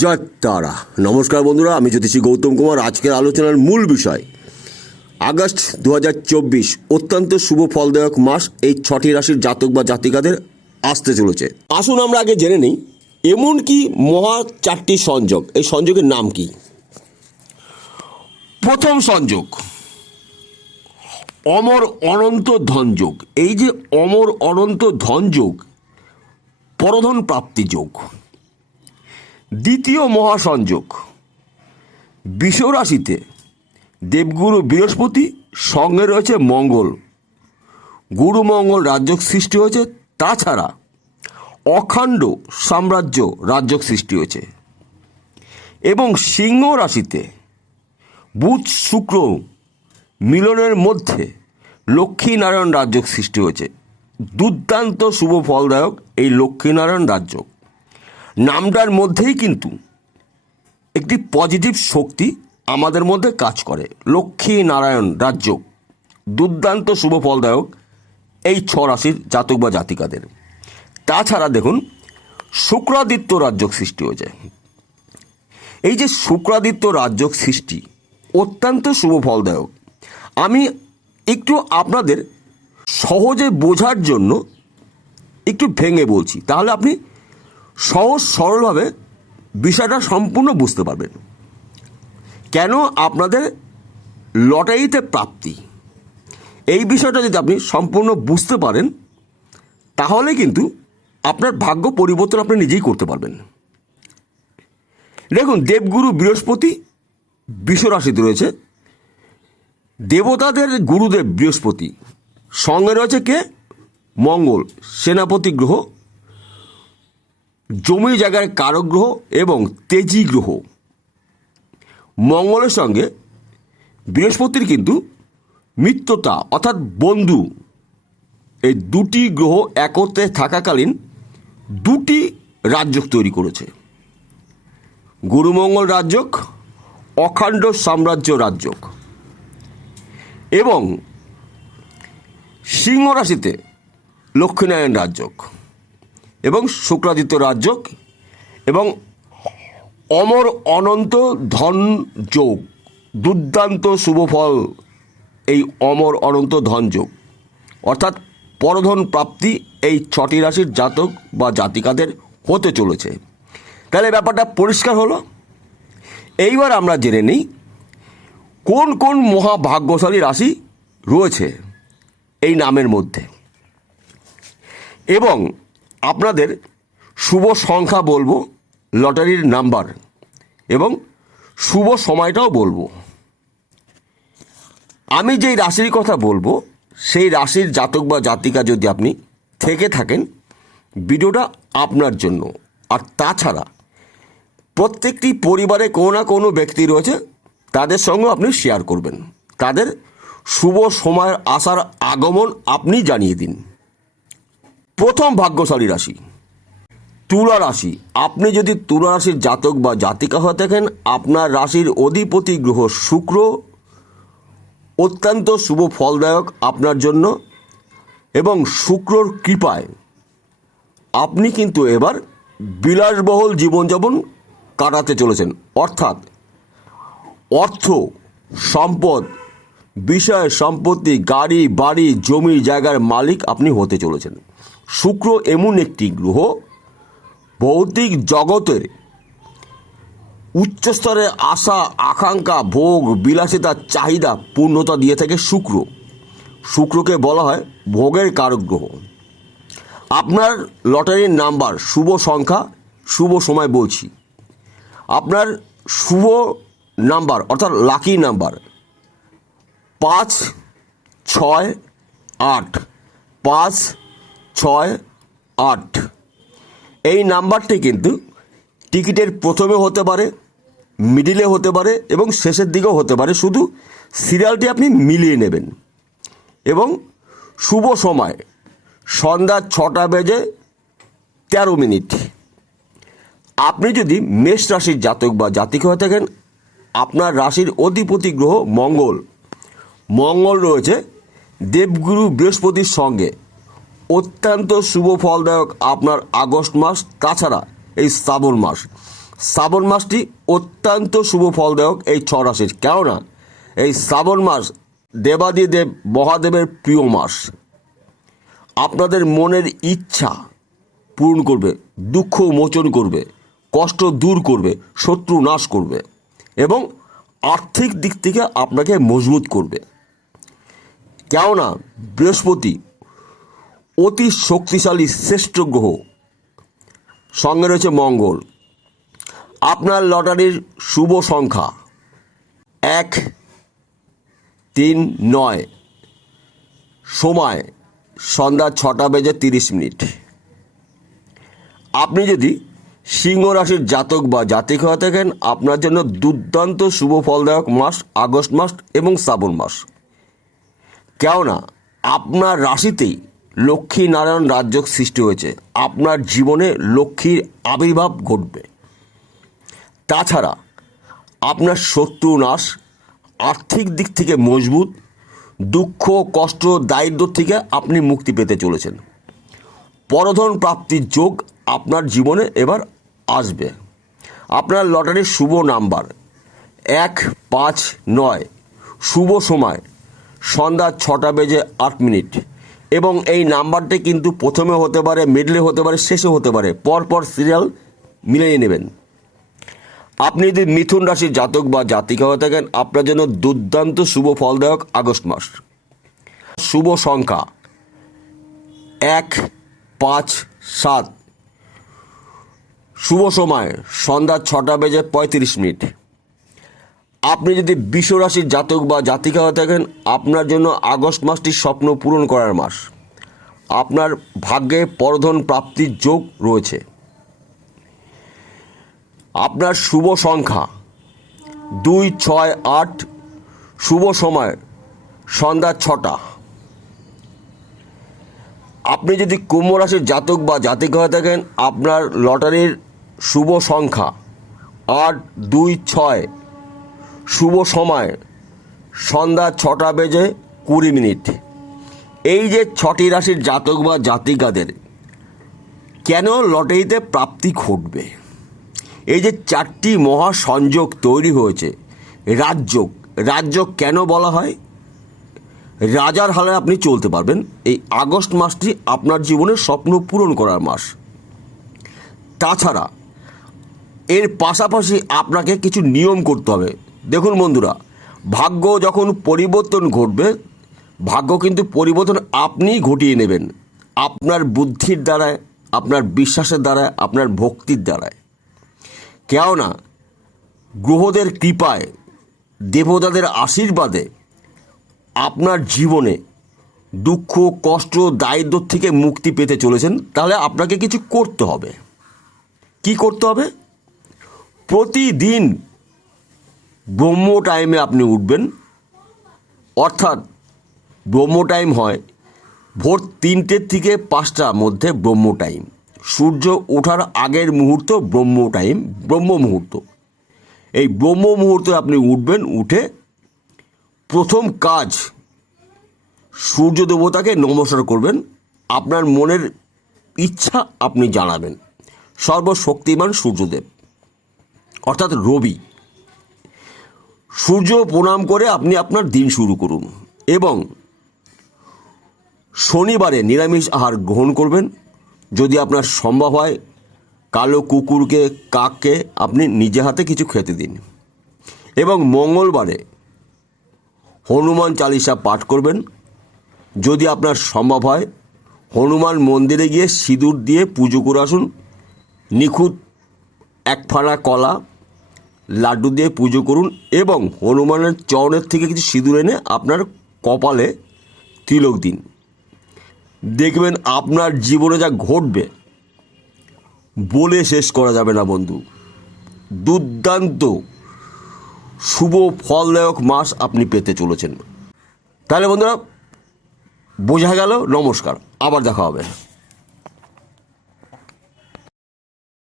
জয় তারা। নমস্কার বন্ধুরা, আমি জ্যোতিষী গৌতম কুমার। আজকের আলোচনার মূল বিষয় আগস্ট 2024 অত্যন্ত শুভ ফলদায়ক মাস এই 6টি রাশির জাতক বা জাতিকাদের আসতে চলেছে। আসুন আমরা আগে জেনে নিই এমন কি মহা 4টি সংযোগ। এই সংযোগের নাম কি? প্রথম সংযোগ অমর অনন্ত ধনযোগ। এই যে অমর অনন্ত ধনযোগ পরধন প্রাপ্তি যোগ। দ্বিতীয় মহাসংযোগ বৃষ রাশিতে দেবগুরু বৃহস্পতি, সঙ্গে রয়েছে মঙ্গল। গুরু মঙ্গল রাজযোগ সৃষ্টি হয়েছে। তাছাড়া অখণ্ড সাম্রাজ্য রাজযোগ সৃষ্টি হয়েছে। এবং সিংহ রাশিতে বুধ শুক্র মিলনের মধ্যে লক্ষ্মীনারায়ণ রাজযোগ সৃষ্টি হয়েছে। দুর্দান্ত শুভ ফলদায়ক এই লক্ষ্মীনারায়ণ রাজযোগ। নামটার মধ্যেই কিন্তু একটি পজিটিভ শক্তি আমাদের মধ্যে কাজ করে। লক্ষ্মীনারায়ণ রাজযোগ দুর্দান্ত শুভ ফলদায়ক এই 6 রাশির জাতক বা জাতিকাদের। তাছাড়া দেখুন শুক্রাদিত্য রাজযোগ সৃষ্টি হয়েছে। এই যে শুক্রাদিত্য রাজযোগ সৃষ্টি অত্যন্ত শুভ ফলদায়ক। আমি একটু আপনাদের সহজে বোঝার জন্য একটু ভেঙে বলছি, তাহলে আপনি সহজ সরলভাবে বিষয়টা সম্পূর্ণ বুঝতে পারবেন। কেন আপনাদের লটারিতে প্রাপ্তি, এই বিষয়টা যদি আপনি সম্পূর্ণ বুঝতে পারেন তাহলে কিন্তু আপনার ভাগ্য পরিবর্তন আপনি নিজেই করতে পারবেন। দেখুন দেবগুরু বৃহস্পতি বৃষ রাশিতে রয়েছে। দেবতাদের গুরুদেব বৃহস্পতি, সঙ্গে রয়েছে কে? মঙ্গল, সেনাপতি গ্রহ, জমি জায়গার কারক গ্রহ এবং তেজি গ্রহ। মঙ্গলের সঙ্গে বৃহস্পতির কিন্তু মিত্রতা অর্থাৎ বন্ধু, এই দুটি গ্রহ একত্রে থাকাকালীন দুটি রাজযোগ তৈরি করেছে। গুরুমঙ্গল রাজযোগ, অখণ্ড সাম্রাজ্য রাজযোগ। এবং সিংহ রাশিতে লক্ষ্মীনারায়ণ রাজযোগ এবং শুক্রাদিত্য রাজযোগ এবং অমর অনন্ত ধন যোগ। দুর্দান্ত শুভ ফল এই অমর অনন্ত ধন যোগ, অর্থাৎ পরধন প্রাপ্তি এই 6টি রাশির জাতক বা জাতিকাদের হতে চলেছে। তাহলে ব্যাপারটা পরিষ্কার হলো। এইবার আমরা জেনে নিই কোন কোন মহাভাগ্যশালী রাশি রয়েছে এই নামের মধ্যে, এবং আপনাদের শুভ সংখ্যা বলবো, লটারির নাম্বার এবং শুভ সময়টাও বলবো। আমি যেই রাশির কথা বলবো সেই রাশির জাতক বা জাতিকা যদি আপনি থেকে থাকেন ভিডিওটা আপনার জন্য। আর তাছাড়া প্রত্যেকটি পরিবারে কোনো না কোনো ব্যক্তি রয়েছে, তাদের সঙ্গে আপনি শেয়ার করবেন। তাদের শুভ সময়ের আসার আগমন আপনি জানিয়ে দিন। প্রথম ভাগ্যশালী রাশি তুলা রাশি। আপনি যদি তুলা রাশির জাতক বা জাতিকা হয়ে থাকেন, আপনার রাশির অধিপতি গ্রহ শুক্র অত্যন্ত শুভ ফলদায়ক আপনার জন্য। এবং শুক্রর কৃপায় আপনি কিন্তু এবার বিলাসবহুল জীবনযাপন কাটাতে চলেছেন। অর্থাৎ অর্থ, সম্পদ, বিষয় সম্পত্তি, গাড়ি বাড়ি জমি জায়গার মালিক আপনি হতে চলেছেন। শুক্র এমন একটি গ্রহ ভৌতিক জগতের উচ্চস্তরে আশা আকাঙ্ক্ষা ভোগ বিলাসিতার চাহিদা পূর্ণতা দিয়ে থাকে শুক্র। শুক্রকে বলা হয় ভোগের কারক গ্রহ। আপনার লটারির নাম্বার, শুভ সংখ্যা, শুভ সময় বলছি। আপনার শুভ নাম্বার অর্থাৎ লাকি নাম্বার 5, 6, 8, 5, 6, 8। এই নাম্বারটি কিন্তু টিকিটের প্রথমে হতে পারে, মিডিলে হতে পারে এবং শেষের দিকেও হতে পারে। শুধু সিরিয়ালটি আপনি মিলিয়ে নেবেন। এবং শুভ সময় সন্ধ্যা 6:13। আপনি যদি মেষ রাশির জাতক বা জাতিকা হয়ে থাকেন, আপনার রাশির অধিপতি গ্রহ মঙ্গল। মঙ্গল রয়েছে দেবগুরু বৃহস্পতির সঙ্গে। অত্যন্ত শুভ ফলদায়ক আপনার আগস্ট মাস, তাছাড়া এই শ্রাবণ মাস। শ্রাবণ মাসটি অত্যন্ত শুভ ফলদায়ক এই 6 রাশির। কেননা এই শ্রাবণ মাস দেবাদিদেব মহাদেবের প্রিয় মাস। আপনাদের মনের ইচ্ছা পূরণ করবে, দুঃখ মোচন করবে, কষ্ট দূর করবে, শত্রু নাশ করবে এবং আর্থিক দিক থেকে আপনাকে মজবুত করবে। কেননা বৃহস্পতি অতি শক্তিশালী শ্রেষ্ঠ গ্রহ, সঙ্গে রয়েছে মঙ্গল। আপনার লটারির শুভ সংখ্যা 1, 3, 9, সময় সন্ধ্যা 6:30। আপনি যদি সিংহ রাশির জাতক বা জাতিক হয়ে থাকেন, আপনার জন্য দুর্দান্ত শুভ ফলদায়ক মাস আগস্ট মাস এবং শ্রাবণ মাস। কেননা আপনার রাশিতেই লক্ষ্মী নারায়ণ রাজযোগ সৃষ্টি হয়েছে। আপনার জীবনে লক্ষ্মীর আবির্ভাব ঘটবে। তাছাড়া আপনার শত্রু নাশ, আর্থিক দিক থেকে মজবুত, দুঃখ কষ্ট দারিদ্র থেকে আপনি মুক্তি পেতে চলেছেন। পরধন প্রাপ্তির যোগ আপনার জীবনে এবার আসবে। আপনার লটারির শুভ নাম্বার 1, 5, 9, শুভ সময় সন্ধ্যা 6:08 এবং এই নাম্বারটি কিন্তু প্রথমে হতে পারে, মিডলে হতে পারে, শেষে হতে পারে। পরপর সিরিয়াল মিলিয়ে নেবেন। আপনি যদি মিথুন রাশির জাতক বা জাতিকা হয়ে থাকেন, আপনার জন্য দুর্দান্ত শুভ ফলদায়ক আগস্ট মাস। শুভ সংখ্যা 1, 5, 7, শুভ সময় সন্ধ্যা 6:35। আপনি যদি বৃষ রাশির জাতক বা জাতিকা হয়ে থাকেন, আপনার জন্য আগস্ট মাসটি স্বপ্ন পূরণ করার মাস। আপনার ভাগ্যে পরধন প্রাপ্তির যোগ রয়েছে। আপনার শুভ সংখ্যা 2, 6, 8, শুভ সময় সন্ধ্যা 6টা। আপনি যদি কুম্ভ রাশির জাতক বা জাতিকা হয়ে থাকেন, আপনার লটারির শুভ সংখ্যা 8, 2, 6, শুভ সময় সন্ধ্যা 6:20। এই যে 6টি রাশির জাতক বা জাতিকাদের কেন লটারিতে প্রাপ্তি ঘটবে, এই যে 4টি মহাসংযোগ তৈরি হয়েছে, রাজযোগ কেন বলা হয়? রাজার হালে আপনি চলতে পারবেন। এই আগস্ট মাসটি আপনার জীবনের স্বপ্ন পূরণ করার মাস। তাছাড়া এর পাশাপাশি আপনাকে কিছু নিয়ম করতে হবে। দেখুন বন্ধুরা, ভাগ্য যখন পরিবর্তন ঘটবে, ভাগ্য কিন্তু পরিবর্তন আপনিই ঘটিয়ে নেবেন, আপনার বুদ্ধির দ্বারায়, আপনার বিশ্বাসের দ্বারায়, আপনার ভক্তির দ্বারায়। কেননা গ্রহদের কৃপায়, দেবতাদের আশীর্বাদে আপনার জীবনে দুঃখ কষ্ট দারিদ্র থেকে মুক্তি পেতে চলেছেন। তাহলে আপনাকে কিছু করতে হবে। কি করতে হবে? প্রতিদিন ব্রহ্ম টাইমে আপনি উঠবেন। অর্থাৎ ব্রহ্ম টাইম হয় ভোর 3টে থেকে 5টার মধ্যে ব্রহ্ম টাইম। সূর্য ওঠার আগের মুহূর্ত ব্রহ্ম টাইম, ব্রহ্ম মুহূর্ত। এই ব্রহ্ম মুহূর্তে আপনি উঠবেন। উঠে প্রথম কাজ সূর্য দেবতাকে নমস্কার করবেন। আপনার মনের ইচ্ছা আপনি জানাবেন সর্বশক্তিমান সূর্যদেব অর্থাৎ রবি। সূর্য প্রণাম করে আপনি আপনার দিন শুরু করুন এবং শনিবারে নিরামিষ আহার গ্রহণ করবেন। যদি আপনার সম্ভব হয়, কালো কুকুরকে, কাককে আপনি নিজে হাতে কিছু খেতে দিন এবং মঙ্গলবারে হনুমান চালিসা পাঠ করবেন। যদি আপনার সম্ভব হয়, হনুমান মন্দিরে গিয়ে সিঁদুর দিয়ে পুজো করে আসুন। নিখুঁত 1 ফানা কলা লাড্ডু দিয়ে পুজো করুন এবং হনুমানের চরণের থেকে কিছু সিঁদুর এনে আপনার কপালে তিলক দিন। দেখবেন আপনার জীবনে যা ঘটবে বলে শেষ করা যাবে না বন্ধু। দুর্দান্ত শুভ ফলদায়ক মাস আপনি পেতে চলেছেন। তাহলে বন্ধুরা বোঝা গেল। নমস্কার, আবার দেখা হবে।